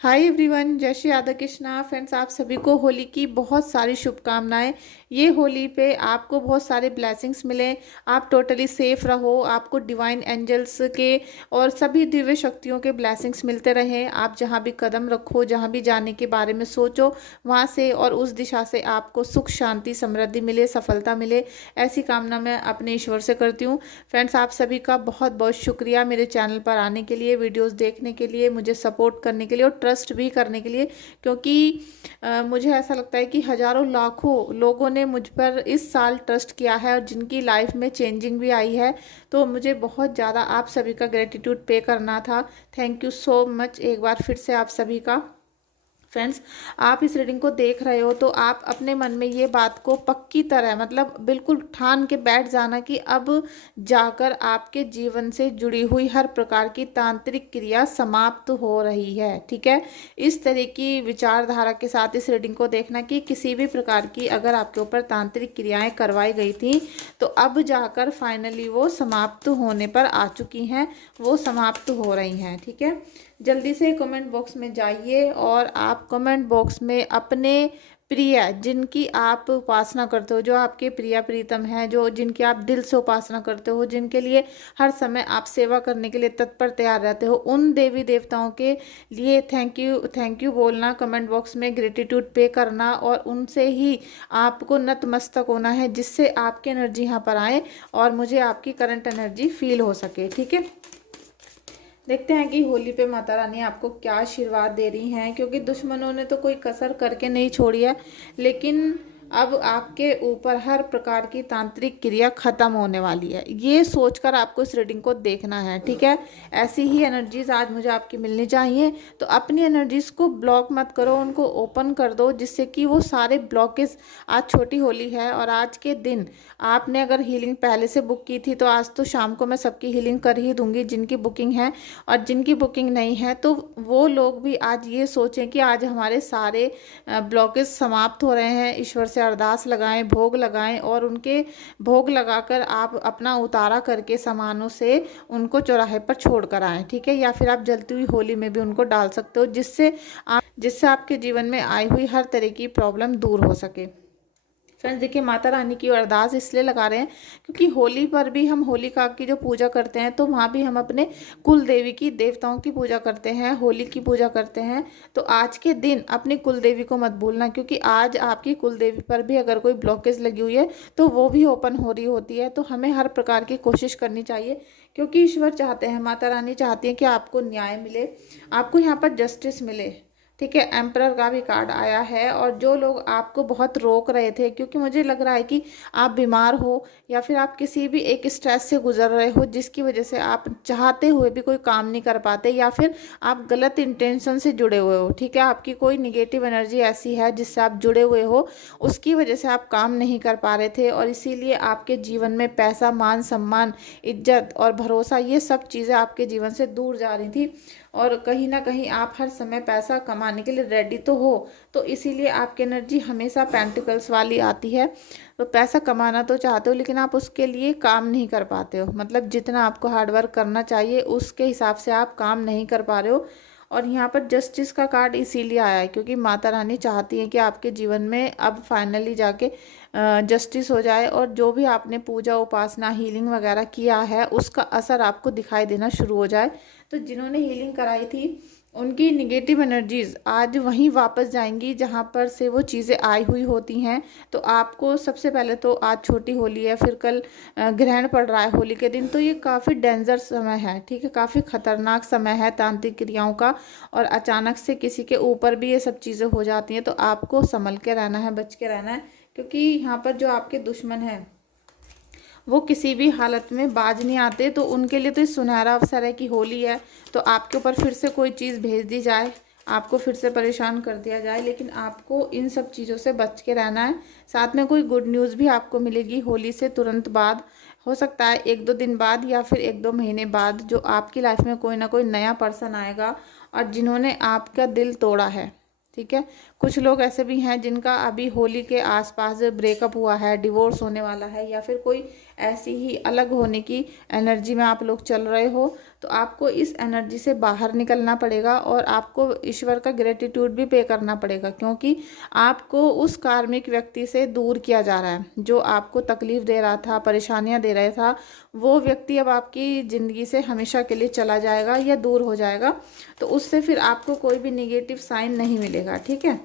Hi everyone, जय Shri Radha Krishna. Friends, आप सभी को होली की बहुत सारी शुभकामनाएं। ये होली पे आपको बहुत सारे ब्लेसिंग्स मिले, आप टोटली सेफ रहो, आपको डिवाइन एंजल्स के और सभी दिव्य शक्तियों के ब्लेसिंग्स मिलते रहें। आप जहां भी कदम रखो, जहां भी जाने के बारे में सोचो, वहां से और उस दिशा से आपको सुख, शांति, समृद्धि मिले, सफलता मिले, ऐसी कामना मैं अपने ईश्वर से करती हूँ। फ्रेंड्स, आप सभी का बहुत बहुत शुक्रिया मेरे चैनल पर आने के लिए, वीडियोस देखने के लिए, मुझे सपोर्ट करने के लिए और ट्रस्ट भी करने के लिए। क्योंकि मुझे ऐसा लगता है कि हजारों लाखों लोगों ने मुझ पर इस साल ट्रस्ट किया है और जिनकी लाइफ में चेंजिंग भी आई है। तो मुझे बहुत ज़्यादा आप सभी का ग्रेटिट्यूड पे करना था। थैंक यू सो मच एक बार फिर से आप सभी का। फ्रेंड्स, आप इस रीडिंग को देख रहे हो तो आप अपने मन में ये बात को पक्की तरह, मतलब बिल्कुल ठान के बैठ जाना कि अब जाकर आपके जीवन से जुड़ी हुई हर प्रकार की तांत्रिक क्रिया समाप्त हो रही है। ठीक है, इस तरह की विचारधारा के साथ इस रीडिंग को देखना कि किसी भी प्रकार की अगर आपके ऊपर तांत्रिक क्रियाएं करवाई गई थी तो अब जाकर फाइनली वो समाप्त होने पर आ चुकी हैं, वो समाप्त हो रही हैं। ठीक है, जल्दी से कमेंट बॉक्स में जाइए और आप कमेंट बॉक्स में अपने प्रिय, जिनकी आप उपासना करते हो, जो आपके प्रिय प्रीतम हैं, जो जिनकी आप दिल से उपासना करते हो, जिनके लिए हर समय आप सेवा करने के लिए तत्पर तैयार रहते हो, उन देवी देवताओं के लिए थैंक यू बोलना, कमेंट बॉक्स में ग्रेटिट्यूड पे करना और उनसे ही आपको नतमस्तक होना है, जिससे आपकी एनर्जी यहाँ पर आए और मुझे आपकी करंट एनर्जी फील हो सके। ठीक है, देखते हैं कि होली पे माता रानी आपको क्या आशीर्वाद दे रही हैं, क्योंकि दुश्मनों ने तो कोई कसर करके नहीं छोड़ी है, लेकिन अब आपके ऊपर हर प्रकार की तांत्रिक क्रिया खत्म होने वाली है, ये सोचकर आपको इस रीडिंग को देखना है। ठीक है, ऐसी ही एनर्जीज आज मुझे आपकी मिलनी चाहिए, तो अपनी एनर्जीज को ब्लॉक मत करो, उनको ओपन कर दो, जिससे कि वो सारे ब्लॉकेज, आज छोटी होली है और आज के दिन आपने अगर हीलिंग पहले से बुक की थी तो आज तो शाम को मैं सबकी हीलिंग कर ही दूंगी जिनकी बुकिंग है, और जिनकी बुकिंग नहीं है तो वो लोग भी आज ये सोचें कि आज हमारे सारे ब्लॉकेज समाप्त हो रहे हैं। ईश्वर से अरदास लगाएं, भोग लगाएं और उनके भोग लगाकर आप अपना उतारा करके सामानों से उनको चौराहे पर छोड़ कर आएँ। ठीक है, या फिर आप जलती हुई होली में भी उनको डाल सकते हो, जिससे आपके जीवन में आई हुई हर तरह की प्रॉब्लम दूर हो सके। फ्रेंड्स, देखिए, माता रानी की अरदास इसलिए लगा रहे हैं क्योंकि होली पर भी हम होलिका की जो पूजा करते हैं तो वहाँ भी हम अपने कुल देवी की, देवताओं की पूजा करते हैं, होली की पूजा करते हैं। तो आज के दिन अपनी कुल देवी को मत भूलना, क्योंकि आज आपकी कुल देवी पर भी अगर कोई ब्लॉकेज लगी हुई है तो वो भी ओपन हो रही होती है। तो हमें हर प्रकार की कोशिश करनी चाहिए, क्योंकि ईश्वर चाहते हैं, माता रानी चाहती है कि आपको न्याय मिले, आपको यहाँ पर जस्टिस मिले। ठीक है, एम्परर का भी कार्ड आया है, और जो लोग आपको बहुत रोक रहे थे, क्योंकि मुझे लग रहा है कि आप बीमार हो या फिर आप किसी भी एक स्ट्रेस से गुजर रहे हो जिसकी वजह से आप चाहते हुए भी कोई काम नहीं कर पाते, या फिर आप गलत इंटेंशन से जुड़े हुए हो। ठीक है, आपकी कोई निगेटिव एनर्जी ऐसी है जिससे आप जुड़े हुए हो, उसकी वजह से आप काम नहीं कर पा रहे थे, और इसीलिए आपके जीवन में पैसा, मान सम्मान, इज्जत और भरोसा, ये सब चीज़ें आपके जीवन से दूर जा रही थी, और कहीं ना कहीं आप हर समय पैसा कमाने के लिए रेडी तो हो, तो इसीलिए आपकी एनर्जी हमेशा पेंटिकल्स वाली आती है। तो पैसा कमाना तो चाहते हो लेकिन आप उसके लिए काम नहीं कर पाते हो, मतलब जितना आपको हार्डवर्क करना चाहिए उसके हिसाब से आप काम नहीं कर पा रहे हो। और यहाँ पर जस्टिस का कार्ड इसीलिए आया है क्योंकि माता रानी चाहती है कि आपके जीवन में अब फाइनली जाके जस्टिस हो जाए, और जो भी आपने पूजा, उपासना, हीलिंग वगैरह किया है उसका असर आपको दिखाई देना शुरू हो जाए। तो जिन्होंने हीलिंग कराई थी उनकी निगेटिव एनर्जीज आज वहीं वापस जाएंगी जहां पर से वो चीज़ें आई हुई होती हैं। तो आपको सबसे पहले तो, आज छोटी होली है, फिर कल ग्रहण पड़ रहा है होली के दिन, तो ये काफ़ी डेंजर समय है। ठीक है, काफ़ी खतरनाक समय है तांत्रिक क्रियाओं का, और अचानक से किसी के ऊपर भी ये सब चीज़ें हो जाती हैं, तो आपको संभल के रहना है, बच के रहना है, क्योंकि यहाँ पर जो आपके दुश्मन हैं वो किसी भी हालत में बाज नहीं आते। तो उनके लिए तो इस सुनहरा अवसर है कि होली है तो आपके ऊपर फिर से कोई चीज़ भेज दी जाए, आपको फिर से परेशान कर दिया जाए, लेकिन आपको इन सब चीज़ों से बच के रहना है। साथ में कोई गुड न्यूज़ भी आपको मिलेगी होली से तुरंत बाद, हो सकता है 1-2 दिन बाद या फिर 1-2 महीने बाद, जो आपकी लाइफ में कोई ना कोई नया पर्सन आएगा और जिन्होंने आपका दिल तोड़ा है। ठीक है, कुछ लोग ऐसे भी हैं जिनका अभी होली के आसपास ब्रेकअप हुआ है, डिवोर्स होने वाला है, या फिर कोई ऐसी ही अलग होने की एनर्जी में आप लोग चल रहे हो, तो आपको इस एनर्जी से बाहर निकलना पड़ेगा और आपको ईश्वर का ग्रेटिट्यूड भी पे करना पड़ेगा, क्योंकि आपको उस कार्मिक व्यक्ति से दूर किया जा रहा है जो आपको तकलीफ दे रहा था, परेशानियां दे रहा था। वो व्यक्ति अब आपकी ज़िंदगी से हमेशा के लिए चला जाएगा या दूर हो जाएगा, तो उससे फिर आपको कोई भी नेगेटिव साइन नहीं मिलेगा। ठीक है,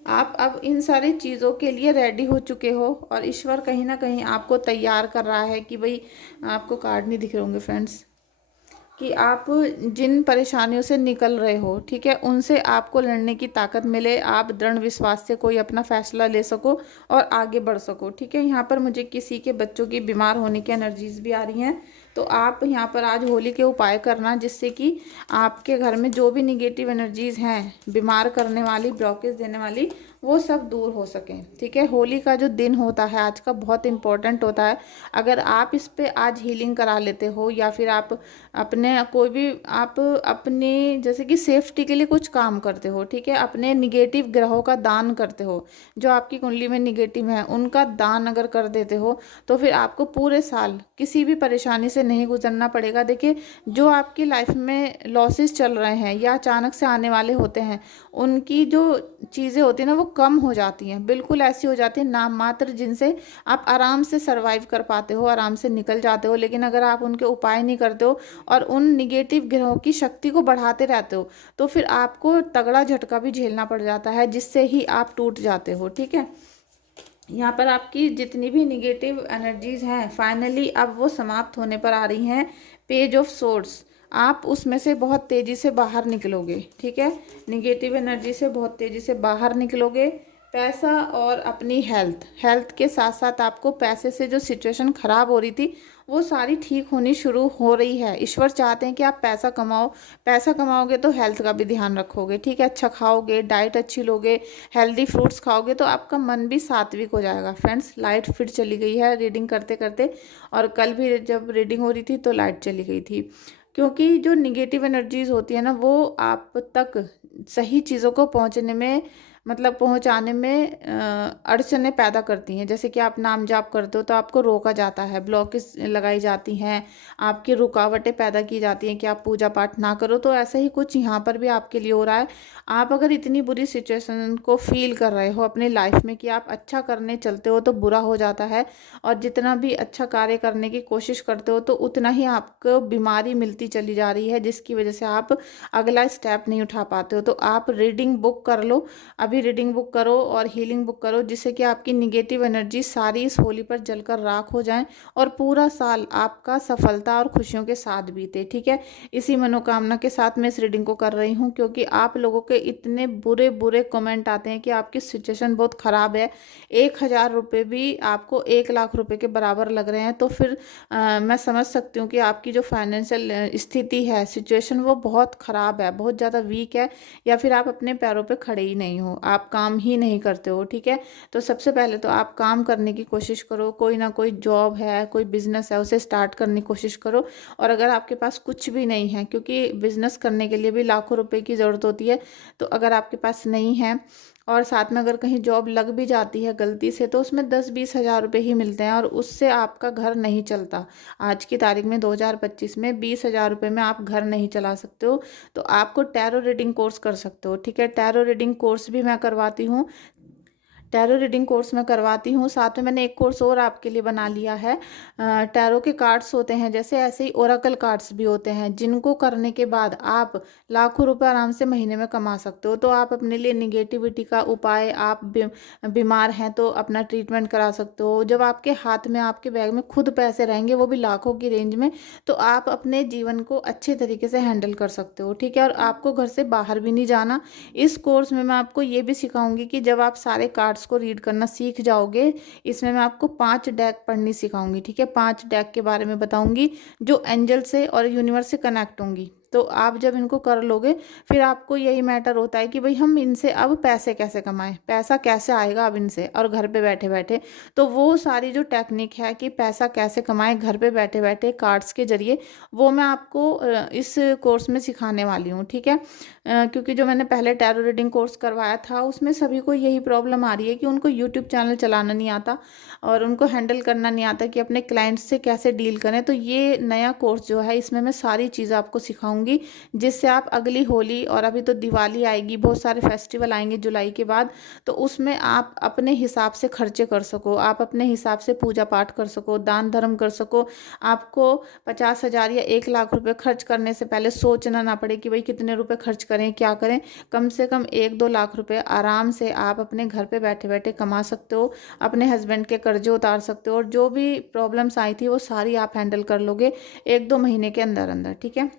आप अब इन सारी चीज़ों के लिए रेडी हो चुके हो और ईश्वर कहीं ना कहीं आपको तैयार कर रहा है कि भाई, आपको कार्ड नहीं दिख रहे होंगे फ्रेंड्स, कि आप जिन परेशानियों से निकल रहे हो, ठीक है, उनसे आपको लड़ने की ताकत मिले, आप दृढ़ विश्वास से कोई अपना फैसला ले सको और आगे बढ़ सको। ठीक है, यहाँ पर मुझे किसी के बच्चों की बीमार होने की एनर्जीज भी आ रही हैं, तो आप यहाँ पर आज होली के उपाय करना, जिससे कि आपके घर में जो भी निगेटिव एनर्जीज हैं, बीमार करने वाली, ब्लॉकेज देने वाली, वो सब दूर हो सकें। ठीक है, होली का जो दिन होता है आज का बहुत इंपॉर्टेंट होता है। अगर आप इस पे आज हीलिंग करा लेते हो या फिर आप अपने कोई भी आप अपनी जैसे कि सेफ्टी के लिए कुछ काम करते हो, ठीक है, अपने निगेटिव ग्रहों का दान करते हो, जो आपकी कुंडली में निगेटिव है उनका दान अगर कर देते हो, तो फिर आपको पूरे साल किसी भी परेशानी से नहीं गुजरना पड़ेगा। देखिए, जो आपकी लाइफ में लॉसेस चल रहे हैं या अचानक से आने वाले होते हैं, उनकी जो चीज़ें होती हैं ना, वो कम हो जाती हैं, बिल्कुल ऐसी हो जाती है नाम मात्र, जिनसे आप आराम से सर्वाइव कर पाते हो, आराम से निकल जाते हो। लेकिन अगर आप उनके उपाय नहीं करते हो और उन निगेटिव ग्रहों की शक्ति को बढ़ाते रहते हो, तो फिर आपको तगड़ा झटका भी झेलना पड़ जाता है, जिससे ही आप टूट जाते हो। ठीक है, यहाँ पर आपकी जितनी भी निगेटिव एनर्जीज हैं, फाइनली अब वो समाप्त होने पर आ रही हैं। पेज ऑफ सोर्ड्स, आप उसमें से बहुत तेज़ी से बाहर निकलोगे। ठीक है, निगेटिव एनर्जी से बहुत तेज़ी से बाहर निकलोगे। पैसा और अपनी हेल्थ के साथ साथ आपको पैसे से जो सिचुएशन ख़राब हो रही थी, वो सारी ठीक होनी शुरू हो रही है। ईश्वर चाहते हैं कि आप पैसा कमाओ, पैसा कमाओगे तो हेल्थ का भी ध्यान रखोगे। ठीक है, अच्छा खाओगे, डाइट अच्छी लोगे, हेल्दी फ्रूट्स खाओगे, तो आपका मन भी सात्विक हो जाएगा। फ्रेंड्स, लाइट फिर चली गई है रीडिंग करते करते, और कल भी जब रीडिंग हो रही थी तो लाइट चली गई थी, क्योंकि जो निगेटिव एनर्जीज होती है ना, वो आप तक सही चीज़ों को पहुंचने में, मतलब पहुंचाने में अड़चनें पैदा करती हैं। जैसे कि आप नाम जाप करते हो तो आपको रोका जाता है, ब्लॉकेज लगाई जाती हैं, आपकी रुकावटें पैदा की जाती हैं कि आप पूजा पाठ ना करो। तो ऐसा ही कुछ यहाँ पर भी आपके लिए हो रहा है। आप अगर इतनी बुरी सिचुएशन को फील कर रहे हो अपनी लाइफ में कि आप अच्छा करने चलते हो तो बुरा हो जाता है, और जितना भी अच्छा कार्य करने की कोशिश करते हो तो उतना ही आपको बीमारी मिलती चली जा रही है, जिसकी वजह से आप अगला स्टेप नहीं उठा पाते हो। तो आप रीडिंग बुक कर लो, अभी रीडिंग बुक करो और हीलिंग बुक करो, जिससे कि आपकी निगेटिव एनर्जी सारी इस होली पर जलकर राख हो जाएं और पूरा साल आपका सफलता और खुशियों के साथ बीते। ठीक है, इसी मनोकामना के साथ मैं इस रीडिंग को कर रही हूँ, क्योंकि आप लोगों के इतने बुरे बुरे कमेंट आते हैं कि आपकी सिचुएशन बहुत ख़राब है, 1,000 रुपये भी आपको 1,00,000 रुपये के बराबर लग रहे हैं, तो फिर मैं समझ सकती हूँ कि आपकी जो फाइनेंशियल स्थिति है, सिचुएशन, वो बहुत ख़राब है, बहुत ज़्यादा वीक है, या फिर आप अपने पैरों पे खड़े ही नहीं हो, आप काम ही नहीं करते हो। ठीक है, तो सबसे पहले तो आप काम करने की कोशिश करो, कोई ना कोई जॉब है, कोई बिजनेस है, उसे स्टार्ट करने की कोशिश करो। और अगर आपके पास कुछ भी नहीं है, क्योंकि बिजनेस करने के लिए भी लाखों रुपए की ज़रूरत होती है, तो अगर आपके पास नहीं है और साथ में अगर कहीं जॉब लग भी जाती है गलती से, तो उसमें 10-20 हज़ार रुपये ही मिलते हैं और उससे आपका घर नहीं चलता। आज की तारीख में 2025 में 20,000 रुपये में आप घर नहीं चला सकते हो। तो आपको टैरो रीडिंग कोर्स कर सकते हो। ठीक है, टैरो रीडिंग कोर्स भी मैं करवाती हूँ, टैरो रीडिंग कोर्स मैं करवाती हूँ। साथ में मैंने एक कोर्स और आपके लिए बना लिया है। टैरो के कार्ड्स होते हैं जैसे, ऐसे ही ओरेकल कार्ड्स भी होते हैं, जिनको करने के बाद आप लाखों रुपए आराम से महीने में कमा सकते हो। तो आप अपने लिए निगेटिविटी का उपाय, आप बीमार हैं तो अपना ट्रीटमेंट करा सकते हो। जब आपके हाथ में, आपके बैग में खुद पैसे रहेंगे, वो भी लाखों की रेंज में, तो आप अपने जीवन को अच्छे तरीके से हैंडल कर सकते हो। ठीक है, और आपको घर से बाहर भी नहीं जाना। इस कोर्स में मैं आपको ये भी सिखाऊंगी कि जब आप सारे कार्ड्स को रीड करना सीख जाओगे, इसमें मैं आपको 5 डेक पढ़नी सिखाऊंगी। ठीक है, 5 डेक के बारे में बताऊंगी जो एंजल से और यूनिवर्स से कनेक्ट होंगी। तो आप जब इनको कर लोगे फिर आपको यही मैटर होता है कि भाई हम इनसे अब पैसे कैसे कमाएं, पैसा कैसे आएगा अब इनसे और घर पे बैठे बैठे। तो वो सारी जो टेक्निक है कि पैसा कैसे कमाएं घर पे बैठे बैठे कार्ड्स के जरिए, वो मैं आपको इस कोर्स में सिखाने वाली हूँ, ठीक है। क्योंकि जो मैंने पहले टैरो रीडिंग कोर्स करवाया था उसमें सभी को यही प्रॉब्लम आ रही है कि उनको यूट्यूब चैनल चलाना नहीं आता और उनको हैंडल करना नहीं आता कि अपने क्लाइंट्स से कैसे डील करें। तो ये नया कोर्स जो है इसमें मैं सारी चीज़ें आपको सिखाऊंगी, जिससे आप अगली होली और अभी तो दिवाली आएगी, बहुत सारे फेस्टिवल आएंगे जुलाई के बाद, तो उसमें आप अपने हिसाब से खर्चे कर सको, आप अपने हिसाब से पूजा पाठ कर सको, दान धर्म कर सको। आपको 50,000 या 1 लाख रुपए खर्च करने से पहले सोचना ना पड़े कि भाई कितने रुपए खर्च करें, क्या करें। कम से कम 1-2 लाख रुपए आराम से आप अपने घर पे बैठे बैठे कमा सकते हो, अपने हस्बैंड के कर्जे उतार सकते हो और जो भी प्रॉब्लम्स आई थी वो सारी आप हैंडल कर लोगे 1-2 महीने के अंदर अंदर, ठीक है।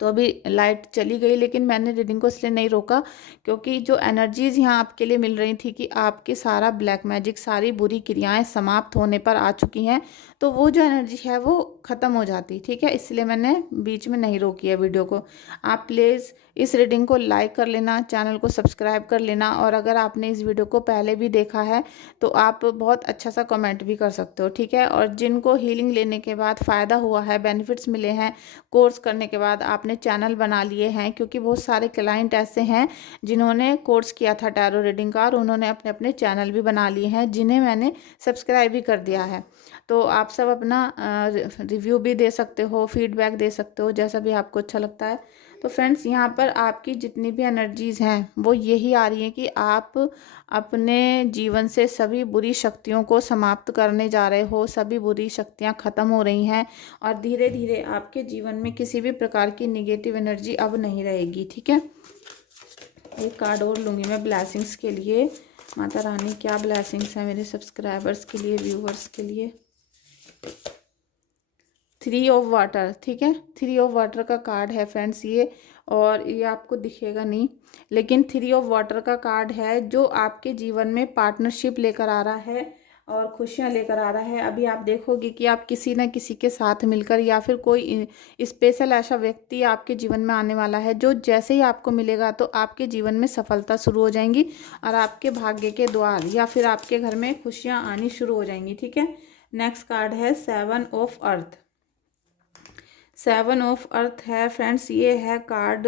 तो अभी लाइट चली गई लेकिन मैंने रीडिंग को इसलिए नहीं रोका क्योंकि जो एनर्जीज यहाँ आपके लिए मिल रही थी कि आपकी सारा ब्लैक मैजिक, सारी बुरी क्रियाएं समाप्त होने पर आ चुकी हैं, तो वो जो एनर्जी है वो ख़त्म हो जाती, ठीक है। इसलिए मैंने बीच में नहीं रोकी है वीडियो को। आप प्लीज़ इस रीडिंग को लाइक कर लेना, चैनल को सब्सक्राइब कर लेना और अगर आपने इस वीडियो को पहले भी देखा है तो आप बहुत अच्छा सा कमेंट भी कर सकते हो, ठीक है। और जिनको हीलिंग लेने के बाद फ़ायदा हुआ है, बेनिफिट्स मिले हैं, कोर्स करने के बाद आपने चैनल बना लिए हैं, क्योंकि बहुत सारे क्लाइंट ऐसे हैं जिन्होंने कोर्स किया था टैरो रीडिंग का और उन्होंने अपने अपने चैनल भी बना लिए हैं, जिन्हें मैंने सब्सक्राइब भी कर दिया है। तो आप सब अपना रिव्यू भी दे सकते हो, फीडबैक दे सकते हो, जैसा भी आपको अच्छा लगता है। तो फ्रेंड्स यहाँ पर आपकी जितनी भी एनर्जीज़ हैं वो यही आ रही हैं कि आप अपने जीवन से सभी बुरी शक्तियों को समाप्त करने जा रहे हो, सभी बुरी शक्तियाँ ख़त्म हो रही हैं और धीरे धीरे आपके जीवन में किसी भी प्रकार की निगेटिव एनर्जी अब नहीं रहेगी, ठीक है। एक कार्ड और लूँगी मैं ब्लेसिंग्स के लिए। माता रानी क्या ब्लेसिंग्स हैं मेरे सब्सक्राइबर्स के लिए, व्यूवर्स के लिए। 3 ऑफ वाटर, ठीक है, 3 ऑफ वाटर का कार्ड है फ्रेंड्स ये, और ये आपको दिखेगा नहीं लेकिन 3 ऑफ वाटर का कार्ड है जो आपके जीवन में पार्टनरशिप लेकर आ रहा है और खुशियां लेकर आ रहा है। अभी आप देखोगे कि आप किसी न किसी के साथ मिलकर या फिर कोई स्पेशल ऐसा व्यक्ति आपके जीवन में आने वाला है जो जैसे ही आपको मिलेगा तो आपके जीवन में सफलता शुरू हो जाएंगी और आपके भाग्य के द्वार या फिर आपके घर में खुशियां आनी शुरू हो जाएंगी, ठीक है। नेक्स्ट कार्ड है 7 ऑफ अर्थ। 7 ऑफ अर्थ है फ्रेंड्स, ये है कार्ड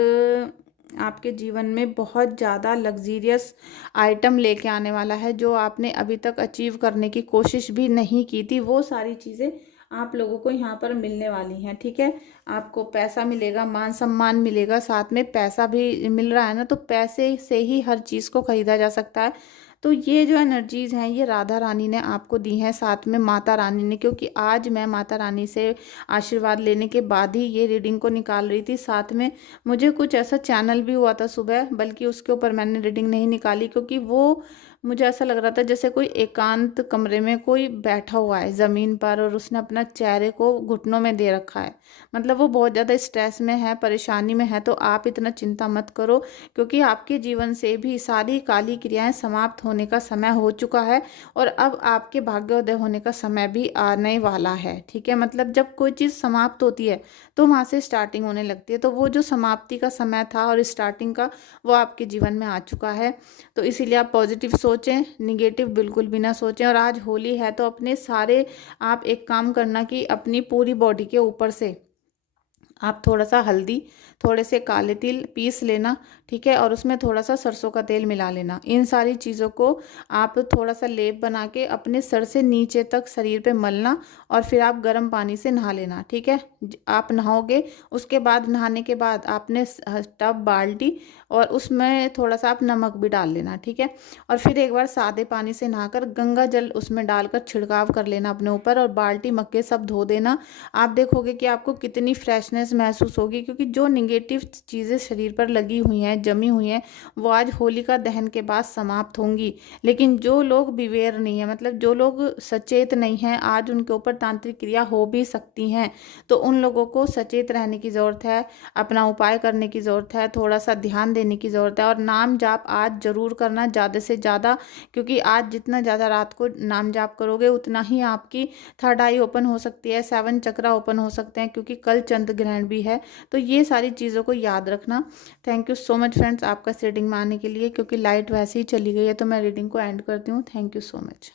आपके जीवन में बहुत ज़्यादा लग्जीरियस आइटम लेके आने वाला है जो आपने अभी तक अचीव करने की कोशिश भी नहीं की थी, वो सारी चीज़ें आप लोगों को यहाँ पर मिलने वाली हैं, ठीक है। आपको पैसा मिलेगा, मान सम्मान मिलेगा, साथ में पैसा भी मिल रहा है ना, तो पैसे से ही हर चीज़ को खरीदा जा सकता है। तो ये जो एनर्जीज़ हैं ये राधा रानी ने आपको दी हैं, साथ में माता रानी ने, क्योंकि आज मैं माता रानी से आशीर्वाद लेने के बाद ही ये रीडिंग को निकाल रही थी। साथ में मुझे कुछ ऐसा चैनल भी हुआ था सुबह, बल्कि उसके ऊपर मैंने रीडिंग नहीं निकाली क्योंकि वो मुझे ऐसा लग रहा था जैसे कोई एकांत कमरे में कोई बैठा हुआ है ज़मीन पर और उसने अपना चेहरे को घुटनों में दे रखा है, मतलब वो बहुत ज़्यादा स्ट्रेस में है, परेशानी में है। तो आप इतना चिंता मत करो क्योंकि आपके जीवन से भी सारी काली क्रियाएं समाप्त होने का समय हो चुका है और अब आपके भाग्योदय होने का समय भी आने वाला है, ठीक है। मतलब जब कोई चीज़ समाप्त होती है तो वहाँ से स्टार्टिंग होने लगती है, तो वो जो समाप्ति का समय था और स्टार्टिंग का वो आपके जीवन में आ चुका है। तो इसीलिए आप पॉजिटिव सोचें, निगेटिव बिल्कुल भी ना सोचें। और आज होली है तो अपने सारे आप एक काम करना कि अपनी पूरी बॉडी के ऊपर से आप थोड़ा सा हल्दी, थोड़े से काले तिल पीस लेना, ठीक है, और उसमें थोड़ा सा सरसों का तेल मिला लेना। इन सारी चीज़ों को आप थोड़ा सा लेप बना के अपने सर से नीचे तक शरीर पे मलना और फिर आप गर्म पानी से नहा लेना, ठीक है। आप नहाओगे उसके बाद, नहाने के बाद आपने टब, बाल्टी और उसमें थोड़ा सा आप नमक भी डाल लेना, ठीक है। और फिर एक बार सादे पानी से नहाकर गंगा जल उसमें डालकर छिड़काव कर लेना अपने ऊपर और बाल्टी मग्गे सब धो देना। आप देखोगे कि आपको कितनी फ्रेशनेस महसूस होगी, क्योंकि जो निगेटिव चीज़ें शरीर पर लगी हुई हैं, जमी हुई हैं, वो आज होलिका दहन के बाद समाप्त होंगी। लेकिन जो लोग बिवेयर नहीं है, मतलब जो लोग सचेत नहीं हैं, आज उनके ऊपर तांत्रिक क्रिया हो भी सकती हैं। तो उन लोगों को सचेत रहने की ज़रूरत है, अपना उपाय करने की ज़रूरत है, थोड़ा सा ध्यान देने की ज़रूरत है। और नाम जाप आज ज़रूर करना, ज़्यादा से ज़्यादा, क्योंकि आज जितना ज़्यादा रात को नाम जाप करोगे उतना ही आपकी थर्ड आई ओपन हो सकती है, 7 चक्रा ओपन हो सकते हैं, क्योंकि कल चंद्र ग्रहण भी है। तो ये सारी चीज़ों को याद रखना। Thank you so much friends आपका रीडिंग में आने के लिए। क्योंकि लाइट वैसे ही चली गई है तो मैं रीडिंग को एंड करती हूँ। Thank you so much.